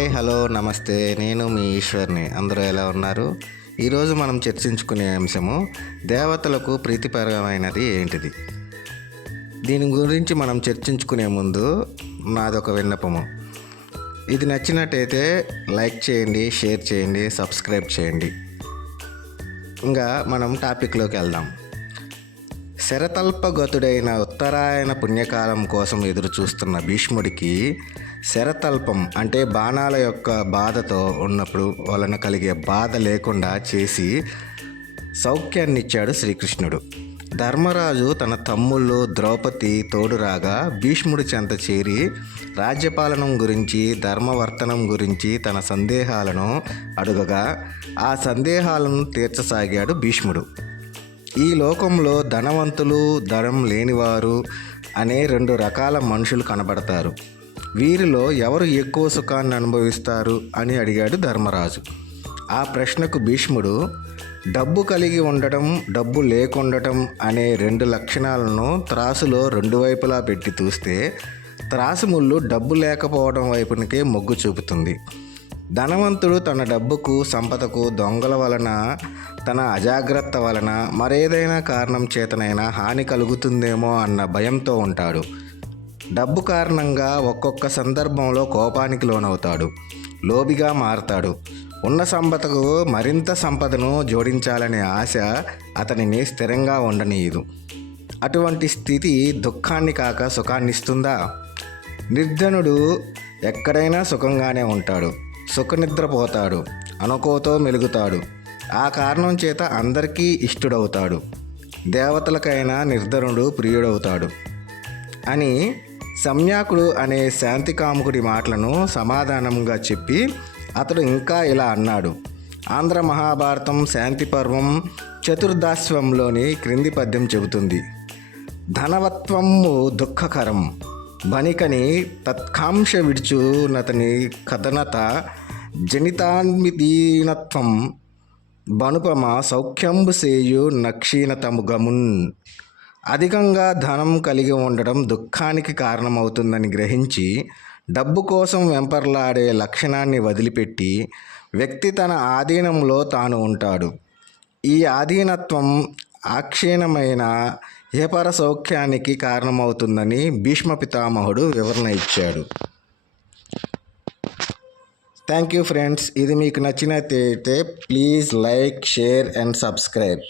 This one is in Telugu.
హాయ్ హలో నమస్తే. నేను మీ ఈశ్వర్ని. అందరూ ఎలా ఉన్నారు? ఈరోజు మనం చర్చించుకునే అంశము దేవతలకు ప్రీతికరమైనది ఏంటిది. దీని గురించి మనం చర్చించుకునే ముందు నాదొక విన్నపము. ఇది నచ్చినట్టయితే లైక్ చేయండి, షేర్ చేయండి, సబ్స్క్రైబ్ చేయండి. ఇంకా మనం టాపిక్లోకి వెళ్దాం. శరతల్పగతుడైన ఉత్తరాయణ పుణ్యకాలం కోసం ఎదురు చూస్తున్న భీష్ముడికి శరతల్పం అంటే బాణాల యొక్క బాధతో ఉన్నప్పుడు వలన కలిగే బాధ లేకుండా చేసి సౌఖ్యాన్నిచ్చాడు శ్రీకృష్ణుడు. ధర్మరాజు తన తమ్ముళ్ళు ద్రౌపది తోడు రాగా భీష్ముడి చెంత చేరి రాజ్యపాలనం గురించి, ధర్మవర్తనం గురించి తన సందేహాలను అడుగగా ఆ సందేహాలను తీర్చసాగాడు భీష్ముడు. ఈ లోకంలో ధనవంతులు, ధనం లేనివారు అనే రెండు రకాల మనుషులు కనబడతారు. వీరిలో ఎవరు ఎక్కువ సుఖాన్ని అనుభవిస్తారు అని అడిగాడు ధర్మరాజు. ఆ ప్రశ్నకు భీష్ముడు డబ్బు కలిగి ఉండటం, డబ్బు లేకుండటం అనే రెండు లక్షణాలను త్రాసులో రెండు వైపులా పెట్టి చూస్తే త్రాసు ముళ్ళు డబ్బు లేకపోవడం వైపునికే మొగ్గు చూపుతుంది. ధనవంతుడు తన డబ్బుకు, సంపదకు దొంగల వలన, తన అజాగ్రత్త వలన మరేదైనా కారణం చేతనైనా హాని కలుగుతుందేమో అన్న భయంతో ఉంటాడు. డబ్బు కారణంగా ఒక్కొక్క సందర్భంలో కోపానికి లోనవుతాడు, లోబిగా మారతాడు. ఉన్న సంపదకు మరింత సంపదను జోడించాలనే ఆశ అతనిని స్థిరంగా ఉండనీయదు. అటువంటి స్థితి దుఃఖాన్ని కాక సుఖాన్నిస్తుందా? నిర్ధనుడు ఎక్కడైనా సుఖంగానే ఉంటాడు, సుఖనిద్రపోతాడు, అనుకోతో మెలుగుతాడు. ఆ కారణం చేత అందరికీ ఇష్టడవుతాడు. దేవతలకైనా నిర్ధనుడు ప్రియుడవుతాడు అని సమ్యాకుడు అనే శాంతికాముకుడి మాటలను సమాధానంగా చెప్పి అతడు ఇంకా ఇలా అన్నాడు. ఆంధ్ర మహాభారతం శాంతి పర్వం చతుర్దాశ్వంలోని క్రింది పద్యం చెబుతుంది. ధనవత్వము దుఃఖకరం బనికని తత్కాంక్ష విడుచునతని కథనత జనితాన్మిదీనత్వం బనుపమ సౌఖ్యంబు సేయు నక్షీణతముగమున్. అధికంగా ధనం కలిగి ఉండడం దుఃఖానికి కారణమవుతుందని గ్రహించి డబ్బు కోసం వెంపర్లాడే లక్షణాన్ని వదిలిపెట్టి వ్యక్తి తన ఆధీనంలో తాను ఉంటాడు. ఈ ఆధీనత్వం అక్షీణమైన ఇహపర సౌఖ్యానికి కారణమవుతుందని భీష్మ పితామహుడు వివరణ ఇచ్చాడు. Thank you friends. ఇది మీకు నచ్చినట్లయితే please like, share and subscribe.